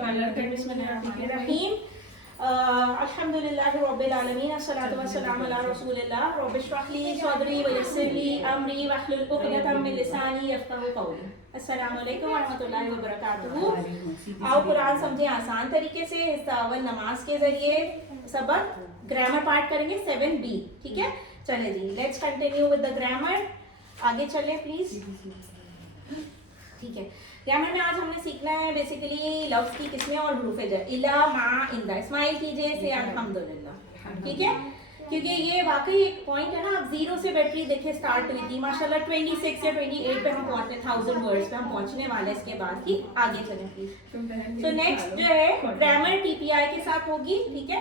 बिस्मिल्लाहिर्रहमानिर्रहीम। अल्हम्दुलिल्लाहि रब्बिल आलमीन, अस्सलातु वस्सलामु अला रसूलिल्लाह। रब्बि इश्रह ली सदरी व यस्सिर ली अमरी वहलुल उक़दतम मिन लिसानी यफ़क़हू क़ौली। अस्सलामु अलैकुम व रहमतुल्लाहि व बरकातुहू। आओ कुरान समझे आसान तरीके से। इस अव्वल नमाज के जरिए सबक ग्रामर पार्ट करेंगे 7B, ठीक है। चले जी, let's continue with the grammar. आगे चले प्लीज, ठीक है। ग्रामर में आज हमने सीखना है बेसिकली लफ्ज की किस्में और हुरूफ जर। इला, मा, इंदा। स्माइल कीजिए से अल्हम्दुलिल्लाह, ठीक है। क्योंकि ये वाकई एक पॉइंट है ना। अब 0 से बैटरी देखिए स्टार्ट हुई थी, माशाल्लाह 26 या 28 पे हम पहुंचने, 1000 वर्ड्स पे हम पहुंचने वाले इसके बाद ही। आगे चलें प्लीज। तो नेक्स्ट जो है ग्रामर TPI के साथ होगी, ठीक है।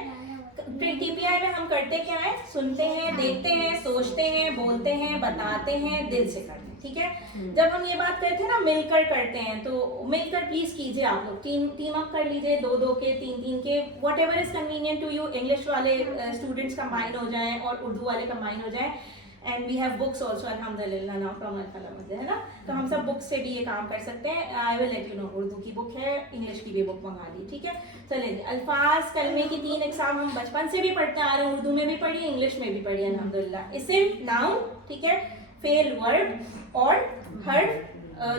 TPI में हम करते क्या है, सुनते हैं, देखते हैं, सोचते हैं, बोलते हैं, बताते हैं, दिल से करते हैं, ठीक है। जब हम ये बात करते हैं ना मिलकर करते हैं, तो मिलकर प्लीज कीजिए आप लोग, टीम अप कर लीजिए, 2-2 के, 3-3 के, whatever is convenient to you. English वाले स्टूडेंट्स कंबाइन हो जाएं और उर्दू वाले कंबाइन हो जाएं। And we have books also अल्हम्दुलिल्लाह नाउ फ्रॉम अल-कलम, है ना। तो हम सब बुक्स से भी ये काम कर सकते हैं। I will let you know, Urdu की बुक है, इंग्लिश की भी बुक मंगा ली, ठीक है। चलिए, अल्फाज कलमे की 3 एग्जाम हम बचपन से भी पढ़ते आ रहे हैं, उर्दू में भी पढ़ी, इंग्लिश में भी पढ़ी अल्हम्दुलिल्लाह। इसिम, नाउन, ठीक है, फेल, वर्ब और हर्फ,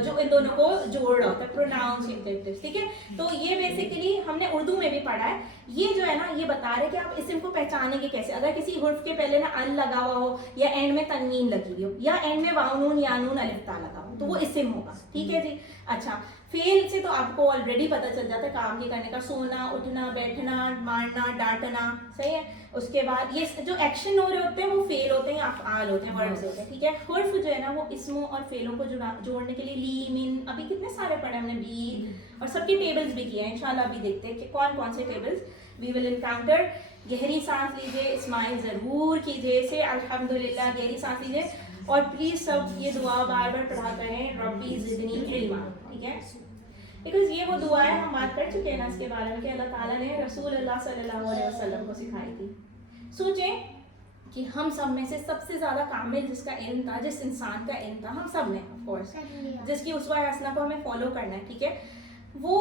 जो इन दोनों को जोड़ रहा होता है, प्रोनाउंस, इंटेंटिव्स, ठीक है। तो ये बेसिकली हमने उर्दू में भी पढ़ा है। ये जो है ना, ये बता रहे हैं कि आप इस्म को पहचानेंगे कैसे। अगर किसी हुर्फ के पहले ना अन लगा हुआ हो, या एंड में तनवीन लगी हुई हो, या एंड में वाव नून या नून अलिफ ता लगा हो, तो वो इस्म होगा, ठीक है जी। अच्छा, फेल से तो आपको ऑलरेडी पता चल जाता है काम नहीं करने का, सोना, उठना, बैठना, मारना, डांटना, सही है। उसके बाद ये जो एक्शन हो रहे होते हैं वो फेल होते हैं, अफ़आल होते हैं, वर्ड्स होते हैं, ठीक है। हुर्फ जो है ना वो इस्मों और फेलों को जोड़ने के लिए ली, मिन, अभी कितने सारे पढ़े हमने, बी, और सबके टेबल्स भी किए हैं। इंशाल्लाह अभी देखते हैं कि कौन कौन से टेबल्स वी विल इनकाउंटर। गहरी सांस लीजिए, स्माइल जरूर कीजिए से अल्हम्दुलिल्लाह, गहरी सांस लीजिए। और प्लीज सब ये दुआ बार बार पढ़ा करें, रब्बी ज़िदनी इल्मा, ठीक है। बिकॉज ये वो दुआ है, हम बात कर चुके हैं ना इसके बारे में कि अल्लाह ताला ने रसूल अल्लाह सल्लल्लाहु अलैहि वसल्लम को सिखाई थी। सोचें कि हम सब में से सबसे ज्यादा कामिल जिसका इल्म था, जिस इंसान का इल्म था, हम सब ने ऑफ कोर्स, जिसकी उस्वा हसना को हमें फॉलो करना है, ठीक है। वो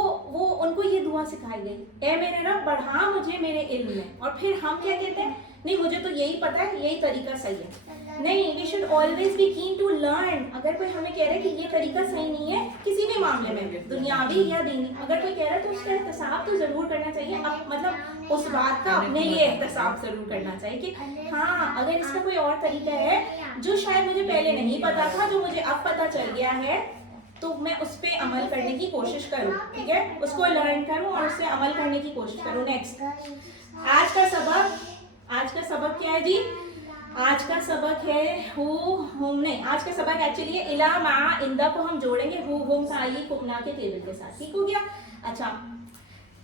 उनको ये दुआ सिखाई गई, ए मेरे रब बढ़ा मुझे मेरे इल्म में। और फिर हम क्या कहते हैं, नहीं मुझे तो यही पता है, यही तरीका सही है। नहीं, we should always be keen to learn. अगर कोई हमें कह रहा है कि ये तरीका सही नहीं है किसी भी मामले में, दुनियावी या दीनी, अगर कोई कह रहा है तो उसका एहतसाब तो जरूर करना चाहिए। मतलब उस बात का अपने लिए एहतसाब जरूर करना चाहिए कि हाँ, अगर इसका कोई और तरीका है जो शायद मुझे पहले नहीं पता था, जो मुझे अब पता चल गया है, तो मैं उस पर अमल करने की कोशिश करूँ, ठीक है। उसको लर्न करूँ और उस पर अमल करने की कोशिश करूँ। नेक्स्ट, आज का सबक क्या है जी? आज का सबक है हु हुम, नहीं, आज का सबक एक्चुअली है इला, मा, इंदा को हम जोड़ेंगे हु, हुम, साई, कुमना के टेबल के साथ, ठीक हो गया। अच्छा,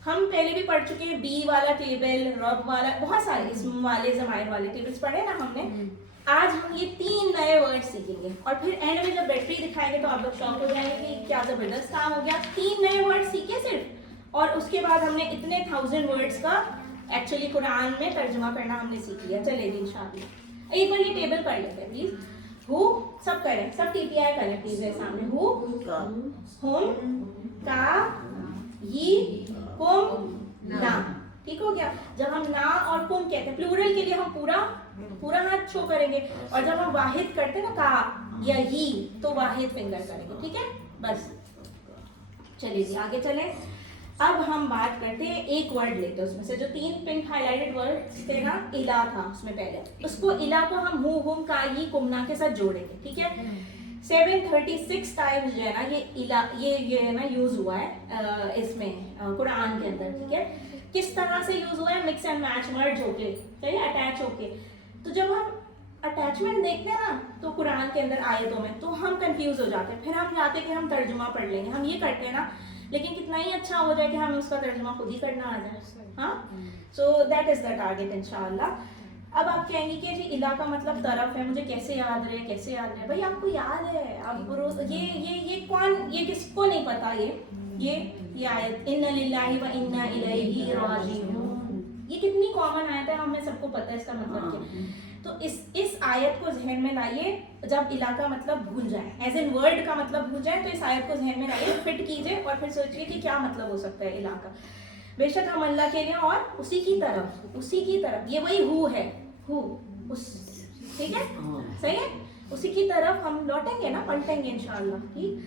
हम पहले भी पढ़ चुके हैं बी वाला टेबल, रब वाला, बहुत सारे इस्म वाले, ज़माइर वाले टेबल्स पढ़े ना हमने। आज हम ये 3 नए वर्ड सीखेंगे और फिर एंड में जब बैटरी दिखाएंगे तो आप लोग शॉक हो जाएंगे कि क्या जबरदस्त काम हो गया। 3 नए वर्ड सीखे सिर्फ, और उसके बाद हमने इतने 1000 वर्ड्स का एक्चुअली कुरान में तर्जुमा करना हमने सीख लिया। चलिए इंशाअल्लाह एक बार ये टेबल पढ़ लेते हैं प्लीज। हु, सब करें, सब TPI करें प्लीज मेरे सामने। हु, हुम, का, यी, कुम, ना, ठीक हो गया। जब हम ना और कुम कहते हैं प्लूरल के लिए हम पूरा हाथ शो करेंगे, और जब हम वाहिद करते हैं ना का या ही, तो वाहिद फिंगर करेंगे, ठीक है। बस चलिए जी आगे चलें। अब हम बात करते हैं, एक वर्ड लेते हैं उसमें से जो 3 पिंक हाईलाइटेड वर्ड थे ना, इला था उसमें पहले, उसको इला को हम हु, हुम, का, यी, कुमना के साथ जोड़ेंगे, ठीक है। 736 टाइम्स जो है ना ये इला, ये है ना यूज हुआ है इसमें कुरान के अंदर, ठीक है। किस तरह से यूज हुआ है? मिक्स एंड मैच, मर्ज होके, सही, अटैच होके। तो जब हम अटैचमेंट देखते हैं ना तो कुरान के अंदर आयतों में, तो हम कंफ्यूज हो जाते हैं, फिर हम जाते हैं कि हम तर्जुमा पढ़ लेंगे। हम ये करते हैं ना, लेकिन कितना ही अच्छा हो जाए कि हमें उसका तर्जुमा खुद ही करना आ जाए। हाँ, so that is the target इंशाअल्लाह। अब आप कहेंगे कि जी इला का मतलब तरफ है, मुझे कैसे याद रहे, कैसे याद रहे? भाई आपको याद है, आप रोज ये कौन, ये किसको नहीं पता? ये आयत इन्ना लिल्लाहि व इन्ना इलैहि राजिऊन, ये कितनी कॉमन आयत है, हमें सबको पता है इसका मतलब क्या। तो इस आयत को जहन में लाइए, जब इलाका मतलब भूल जाए, एज एन वर्ड का मतलब भूल जाए, तो इस आयत को जहन में लाइए, फिट कीजिए और फिर सोचिए कि क्या मतलब हो सकता है इलाका। बेशक हम अल्लाह के लिए और उसी की तरफ, ये वही हु है, हु उस, ठीक है, सही है, उसी की तरफ हम लौटेंगे ना, पलटेंगे इंशाअल्लाह। ठीक,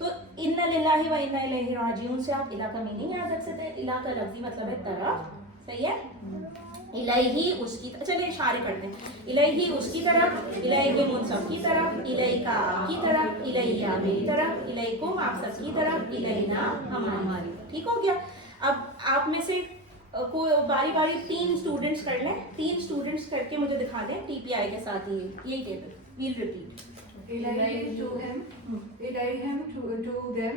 तो इन्ना लिल्लाहि व इन्ना इलैहि राजिऊन से आप इला का मीनिंग याद रख सकते हैं। इला का लफ्जी मतलब है तरफ, सही है, इलैहि उसकी, चलिए इशारे करते हैं, इलैहि उसकी तरफ, इलैहि उन सब की तरफ, इलैका आपकी तरफ, इलैया मेरी तरफ, इलैकुम आप सब की तरफ, इलैना हमारी। ठीक हो गया। अब आप में से कोई बारी बारी 3 स्टूडेंट्स कर लें, 3 स्टूडेंट्स करके मुझे दिखा दें टीपीआई के साथ यही table, we'll repeat. Ilayhi to him, ilayhim to them,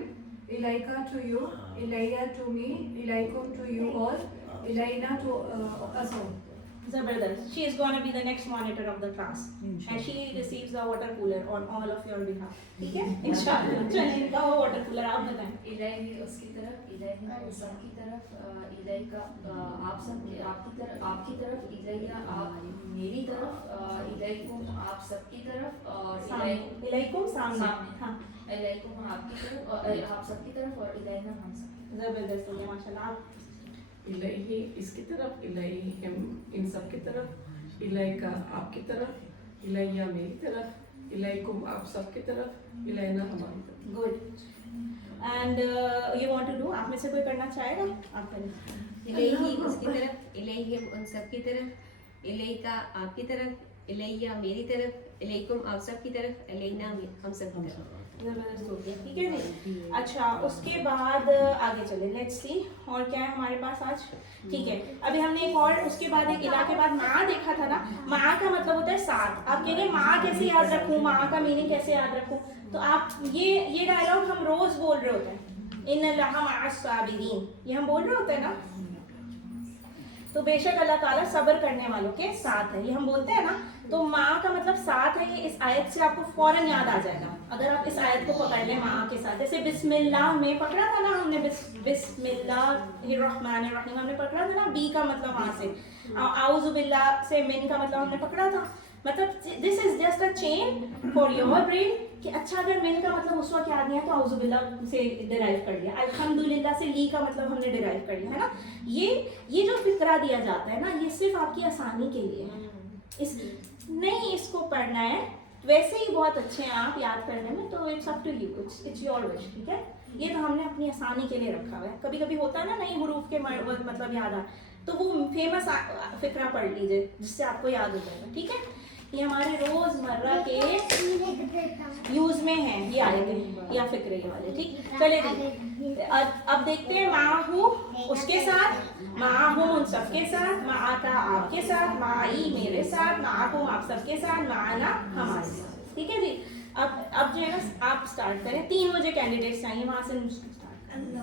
ilayka to you, ilayya to me, ilaykum to you all, ilayna to us all. Zabardast. She is going to be the next monitor of the class, and she receives the water cooler on all of your behalf. ठीक है, इंशाल्लाह। चलिए इनका वो water cooler आप बताएं। इलाही उसकी तरफ, इलाही उन सब की तरफ, इलाही का आप सब आपकी तरफ, इलाहिया आप मेरी तरफ, इलाहीकुम आप सबकी तरफ, और इलैकुम सामने, हाँ, इलाहीकुम आपकी तरफ और आप सबकी तरफ, और इलाहीना हम सब। जबरदस्त हो गया माशाल्लाह। आप इलाही इसकी तरफ, इलाही हम इन सब की तरफ, इलाही का आपकी तरफ, इलाहिया मेरी तरफ, इलाहीकुम आप सब की तरफ, इलाहीना हमारी तरफ। Good. And you want to do, आप में से कोई करना चाहेगा? आप करें। इलैही उसकी तरफ, इलैही उन सब की तरफ, इलैका आपकी तरफ, इलैया मेरी तरफ, इलैकुम आप सब की तरफ, इलैना हम सब की तरफ। जबरदस्त हो गया, ठीक है जी। अच्छा, उसके बाद आगे चले, लेट्स सी और क्या है हमारे पास आज। ठीक है, अभी हमने एक और, उसके बाद एक इला के बाद माँ देखा था ना। माँ का मतलब होता है साथ। आप कहेंगे माँ कैसे याद रखूँ, माँ का मीनिंग कैसे याद रखूँ, तो आप ये डायलॉग हम रोज बोल रहे होते हैं, इन्नल्लाह मअस साबिरीन, ये हम बोल रहे होते हैं ना। तो बेशक अल्लाह ताला सब्र करने वालों के साथ है, ये हम बोलते हैं ना। तो माँ का मतलब साथ है, ये इस आयत से आपको फौरन याद आ जाएगा अगर आप इस आयत को पकड़ लें माँ के साथ। जैसे बिस्मिल्लाह में पकड़ा था ना हमने, बिस्मिल्लाहिर्रहमानिर्रहीम हमने पकड़ा था ना, बी का मतलब वहाँ से, आउज़ु बिल्लाह से मिन का मतलब हमने पकड़ा था। मतलब this is just a chain for your brain कि अच्छा अगर मिन का मतलब उस वक्त याद नहीं है तो आउज़ु बिल्लाह से डिराइव कर लिया, अल्हम्दुलिल्लाह से ली का मतलब हमने डिराइव कर लिया, है ना। ये जो फिक्रा दिया जाता है ना, ये सिर्फ आपकी आसानी के लिए है। इस नहीं इसको पढ़ना है, वैसे ही बहुत अच्छे हैं आप याद करने में, तो it's up to you, it's your wish, ठीक है। ये तो हमने अपनी आसानी के लिए रखा हुआ है। कभी कभी होता है ना नई हुरूफ के मतलब याद आ, तो वो फेमस फिक्रा पढ़ लीजिए जिससे आपको याद हो जाएगा, ठीक है। ये हमारे रोजमर्रा के यूज में है ये आयतें या फिक्रे वाले, ठीक। चलिए अब देखते हैं माहू उसके साथ, माहू उन सबके साथ, माता आपके साथ, माई मेरे साथ, माहू आप सबके साथ, माना हमारे साथ, ठीक है जी। अब जो है ना आप स्टार्ट करें, 3 मुझे कैंडिडेट्स चाहिए वहां से स्टार्ट।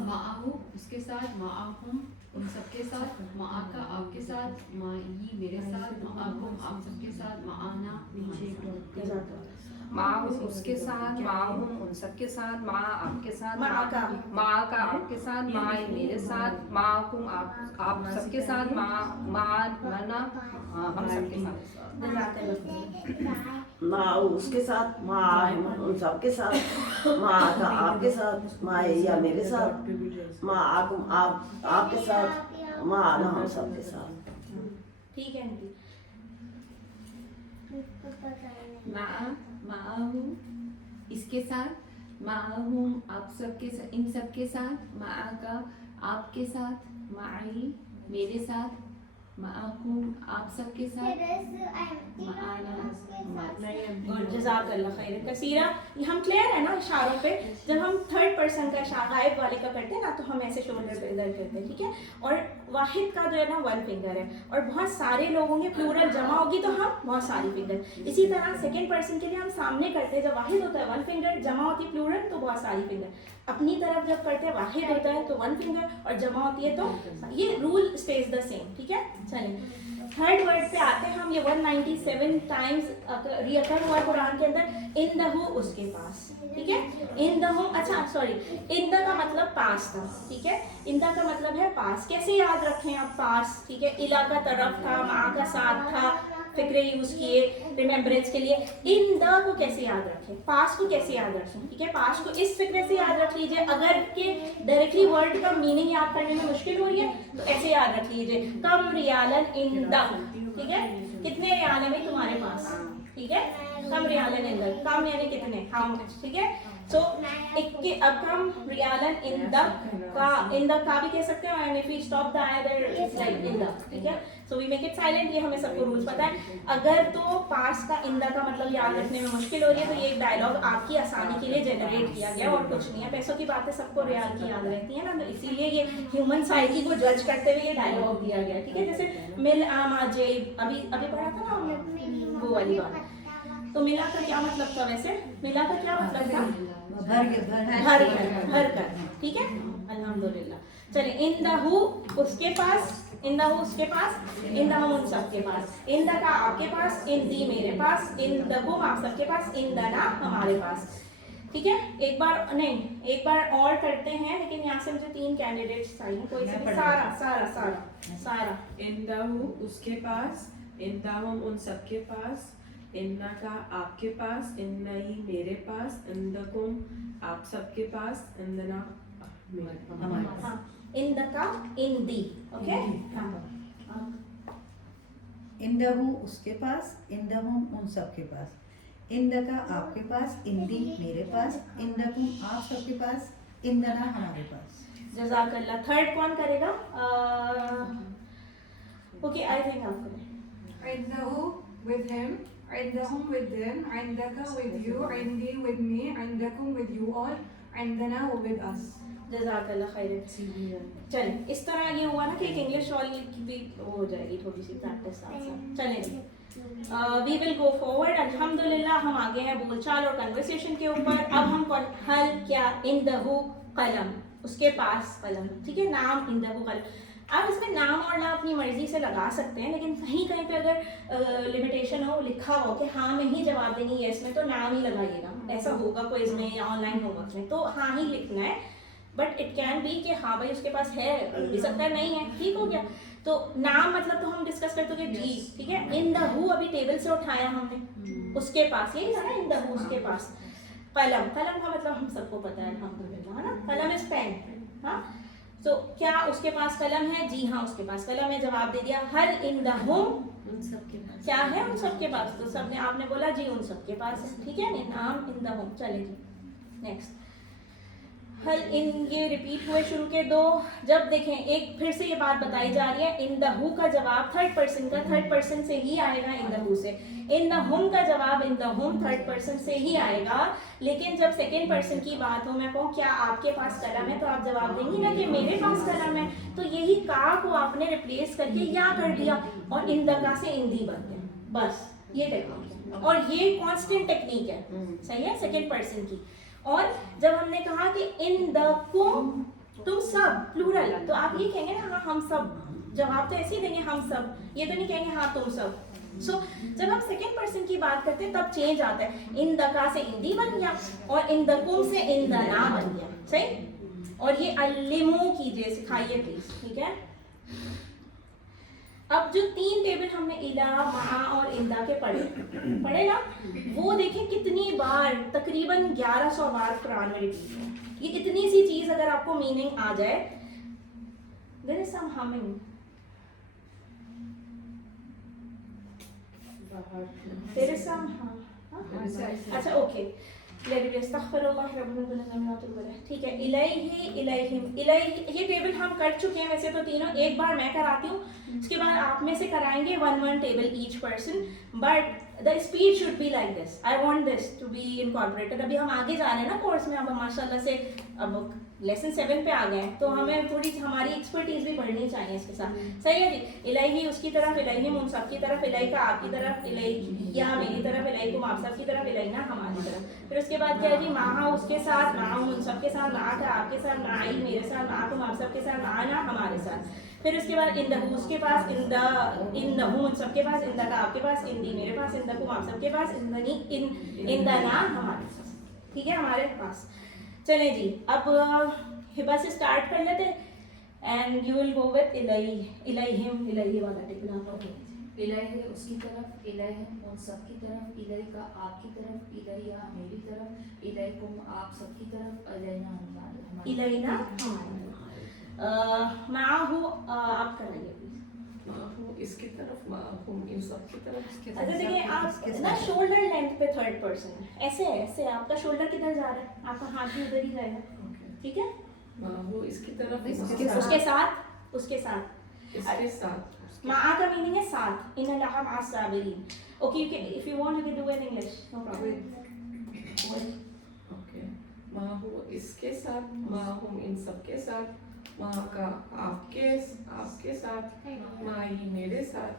माहू उसके साथ, माहूम उन सबके साथ, माका आपके साथ, माई मेरे साथ, माकुम आप सबके साथ, माना माँ उसके साथ, माहूम उन सबके साथ, माँ आपके साथ, माँ का आपके साथ, माँ मेरे साथ, माकुम आप सबके साथ, माना हम सबके साथ। माँ उसके साथ, माँ उन सबके साथ, माँ का आपके साथ, माँ या मेरे साथ, माँ आप आपके साथ, माँ आना हम सबके साथ, ठीक है आंटी। माहू इसके साथ, माहूम आप सबके साथ, इन सबके साथ, माँ का आपके साथ, माई मेरे साथ, माकुम आप सबके साथ, जज़ाकल्लाह खैर कसीरा। हम क्लियर है ना इशारों पे। जब हम थर्ड पर्सन का इशारा गायब वाले का करते हैं ना, तो हम ऐसे शोल्डर पे इधर करते हैं, ठीक है। और वाहिद का जो है ना 1 फिंगर है, और बहुत सारे लोग होंगे, प्लूरल जमा होगी तो हम बहुत सारी फिंगर। इसी तरह सेकंड पर्सन के लिए हम सामने करते हैं, जब वाहिद होता है 1 फिंगर, जमा होती है प्लूरल तो बहुत सारी फिंगर। अपनी तरफ जब करते हैं वाहिद होता है तो 1 फिंगर, और जमा होती है तो ये रूल स्टेज द सेम, ठीक है। चलिए थर्ड वर्ड पे आते हैं हम। ये 197 टाइम्स रिअकर हुआ कुरान के अंदर। इन दहू उसके पास, ठीक है। इन दहू, अच्छा सॉरी, इन द का मतलब पास था, ठीक है। इन द का मतलब है पास। कैसे याद रखें आप पास, ठीक है। इला का तरफ था, माँ का साथ था, फिक्रे यूज किए रिमेम्बरेंस के लिए। इन द को कैसे याद रखें, पास को कैसे याद रखें, ठीक है, पास को इस फिक्रे से याद रख लीजिए। अगर के डायरेक्टली वर्ड का मीनिंग याद करने में मुश्किल हो रही है तो ऐसे याद रख लीजिए, कम रियालन इन द, ठीक है, कितने रियाल है भाई तुम्हारे पास, ठीक है, कम रियालन इन द, कम यानी कितने, हाउ मच, ठीक है। सो अब कम रियालन इन द का भी कह सकते हैं, and if we stop the other it's like in the, ठीक है। So we make it silent, ये हमें सबको रूल्स पता है। अगर तो पास का इन द का मतलब याद रखने में मुश्किल हो रही है तो ये एक डायलॉग आपकी आसानी के लिए जनरेट किया गया और कुछ नहीं है। पैसों की बातें सबको रियाल की याद रहती है ना, तो इसीलिए ये ह्यूमन साइकी को जज करते हुए ये डायलॉग दिया गया, ठीक है। जैसे मिल आमा जेब, अभी पढ़ा था ना हमने वो वाली बात। तो मिला का क्या मतलब था वैसे, मिला का क्या मतलब था, भर कर, ठीक है, अल्हम्दुलिल्लाह। चलिए, इन द हु उसके पास, इन द हु उसके पास, इन द हम उन सबके पास, इन द का आपके पास, इन दी मेरे पास, इन द हुम आप सबके पास, इन द ना हमारे पास, ठीक है। एक बार और करते हैं, लेकिन यहाँ से मुझे 3 कैंडिडेट्स चाहिए, कोई से भी, सारा। इन द हु उसके पास, इन द हुम उन सबके पास, इन्ना का आपके पास, इन्नई मेरे पास, इंदकुम आप सबके पास, इंदना हमारे पास। हाँ, इन द का इन दी, ओके। इन द हु उसके पास, इन द हुम उन सबके पास, इन द का आपके पास, इन दी मेरे पास, इन द कुम आप सबके पास, इन द ना हमारे पास। जज़ाकल्लाह। थर्ड कौन करेगा? ओके, आई थिंक आप करें। Indahu with him, Indahum with them, Indaka with you, Indi with me, Indakum with you all, Indana with us. जज़ाकल्लाह खैर। चलें, इस तरह ये हुआ ना कि एक इंग्लिश वाली की भी वो हो जाएगी थोड़ी सी प्रैक्टिस साथ साथ। चलें, वी विल गो फॉरवर्ड। अल्हम्दुलिल्लाह हम आगे हैं बोलचाल और कन्वर्सेशन के ऊपर। अब हम हल क्या, इन दहू कलम, उसके पास कलम, ठीक है, नाम इन दहू कलम। आप इसमें नाम और ना अपनी मर्जी से लगा सकते हैं, लेकिन कहीं पे अगर लिमिटेशन हो, लिखा हो कि हाँ में ही जवाब देनी है इसमें, तो नाम ही लगाइएगा। ऐसा होगा क्विज में या ऑनलाइन होमवर्क में, तो हाँ ही लिखना है। बट इट कैन बी कि हाँ भाई उसके पास है, भी सकता है नहीं है, ठीक हो गया। तो नाम मतलब तो हम डिस्कस करते थे जी, ठीक है। इन द हु अभी टेबल से उठाया हमने, उसके पास, यही था ना, इन द हु उसके पास। कलम, कलम का मतलब हम सबको पता है अल्हम्दुलिल्लाह, है ना, कलम इज पेन। हाँ, तो क्या उसके पास कलम है? जी हाँ उसके पास कलम है, जवाब दे दिया। हल इन द हुम उन सबके पास क्या है? उन सबके पास। तो सबने, आपने बोला जी उन सबके पास है, ठीक है। नाम इन द होम। चले जी नेक्स्ट। हल इन, ये रिपीट हुए शुरू के दो। जब देखें, एक फिर से ये बात बताई जा रही है, इन द हु का जवाब थर्ड पर्सन का, थर्ड पर्सन से ही आएगा इन द हु से। इन द हुम का जवाब इन द हुम थर्ड पर्सन से ही आएगा। लेकिन जब सेकेंड पर्सन की बात हो, मैं कहूँ क्या आपके पास कलम है, तो आप जवाब देंगे ना कि मेरे पास कलम है। तो यही का को आपने रिप्लेस करके या कर दिया और इन द का से इन दी बन गया, बस ये टेक्निक है। और ये कांस्टेंट टेक्निक है, सही है, सेकेंड पर्सन की। और जब हमने कहा कि इन द कुम, तुम सब, प्लूरल, तो आप ये कहेंगे ना हाँ हम सब, जवाब तो ऐसे ही देंगे हम सब, ये तो नहीं कहेंगे हाँ तुम सब। सो जब हम सेकेंड पर्सन की बात करते हैं तब चेंज आता है, इन द का से इन दी बन गया और इन द कुम से इन द ना बन गया, सही। और ये अल्लिमो कीजिए, सिखाइए प्लीज, ठीक है। अब जो 3 टेबल हमने इला, मा और इंदा के पढ़े ना, वो देखें कितनी बार, तकरीबन 1100 बार कुरान में रिपीट है। ये इतनी सी चीज अगर आपको मीनिंग आ जाए, there is some humming, there is some, अच्छा ओके, ठीक है। इलैहि इलैहिम, इलैहि, ये टेबल हम कर चुके हैं वैसे तो तीनों। एक बार मैं कराती हूँ, इसके बाद आप में से कराएंगे 1 table each person, but the speed should be like this. I want this to be incorporated. अभी हम आगे जा रहे हैं ना कोर्स में, अब माशाल्लाह से अब लेसन 7 पे आ गए हैं, तो हमें थोड़ी हमारी एक्सपर्टीज भी बढ़नी चाहिए इसके साथ, सही है जी। इलैहि उसकी तरफ, इलैहिम उन सब की तरफ, इलैका आपकी तरफ, इलैया मेरी तरफ, इलैकुम आप सब की तरफ, इलैना हमारी तरफ। फिर उसके बाद क्या है जी, माहा उसके साथ, माहूम उन सब के साथ, माका आपके साथ, माई मेरे साथ, माकुम आप सब के साथ, माना हमारे साथ। फिर उसके बाद इन द उसके पास, इन द हूँ उन सबके पास, इन द का आपके पास, इन दी मेरे पास, इन द कुम आप सबके पास, इन द ना हमारे पास, ठीक है, हमारे पास। चलें जी, अब हिबा से स्टार्ट कर लेते and you will go with इलैहिम, इलैहि वाला टेबल आप लोग। इलाही उसकी तरफ, इलाही उन सब की तरफ, इलाही का आपकी तरफ, इलाहिया मेरी तरफ, इलाहीकुम आप सबकी तरफ, इलाहिना हमारी इलाइना माहू आप कराइए प्लीज। माहू इसकी तरफ, माहूम इन सब की तरफ। अच्छा देखिए आप ना शोल्डर लेंथ पे थर्ड पर्सन ऐसे है, ऐसे आपका शोल्डर किधर जा रहा है, आपका हाथ भी उधर ही जाएगा, ठीक है। माहू इसकी तरफ, उसके साथ, उसके साथ इसके साथ। माँ का मीनिंग है साथ, इन अल्लाह माअ साबिरीन। Okay you can, if you want you can do in English, no problem. Okay, माहू इसके साथ, माहूम इन सब के साथ, माँ का आपके साथ, माई मेरे साथ,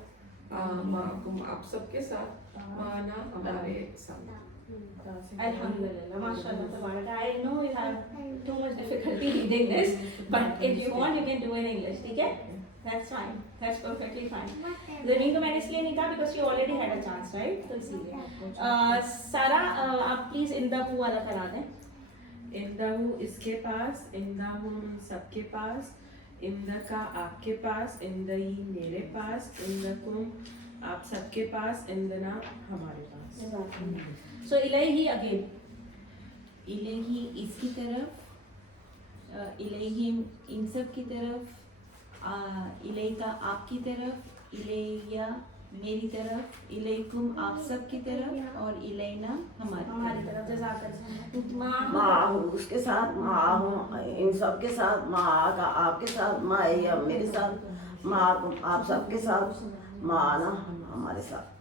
माहूम आप सबके साथ, माना हमारे साथ। Alhamdulillah, mashallah, tabarakallah. I know you have too much difficulty reading this, but if you want, you can do in English, ठीक है? That's fine. That's perfectly fine. Learning तो मैंने इसलिए नहीं कहा because you already had a chance, right? तो इसीलिए। सारा आप please इंदा हु वाला करा दें। इंदाहू इसके पास, इंदाहू उन सबके पास, इंदा का आपके पास, इंदई मेरे पास, इंदकुम आप सबके पास, इंदना हमारे पास। So इलाही again. इलाही इसकी तरफ, इलाहिम इन सब की तरफ, इलाइका आपकी तरफ, इलाइया मेरी तरफ, इलाइकुम आप सब की तरफ, और इलाइना हमारी तरफ। जज़ाकल्लाह। माहू उसके साथ, माहू इन सब के साथ, माँ का आपके साथ, माया मेरे साथ, माँ आप सबके साथ, माना हमारे साथ।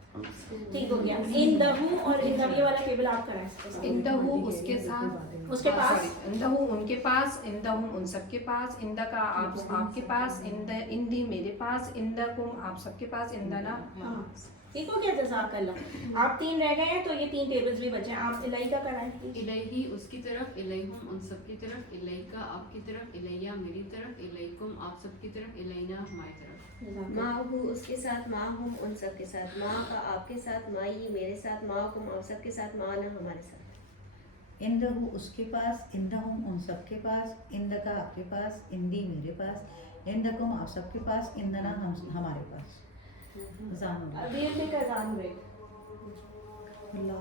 ठीक हो गया। इन दहू और इन दहू वाला टेबल आप कराएं। इंदहू उसके साथ, उसके पास, सॉरी, इंदहू उनके पास, इंदहू उन सबके पास, इंदा का आपके पास, इंदी मेरे पास, इंदकुम आप सबके पास, इंदना ठीक हो गया। जज़ाकल्लाह। आप 3 रह गए हैं तो ये 3 टेबल्स भी बचे हैं। आप इलाही का कराएं प्लीज। इलाही उसकी तरफ, इलाहुम उन सब की तरफ, इलाइका आपकी तरफ, इलाइया मेरी तरफ, इलाइकुम आप सब की तरफ, इलाइना हमारी तरफ। माहू उसके साथ, माहूम उन सब के साथ, माँ का आपके साथ, माई मेरे साथ, माहकुम आप सब के साथ, माना हमारे साथ। इंदहू उसके पास, इंदहुम उन सब के पास, इंदका आपके पास, इंदी मेरे पास, इंदकुम आप सबके पास, इंदना हमारे पास। अभी का अजान ब्रेक। अल्लाह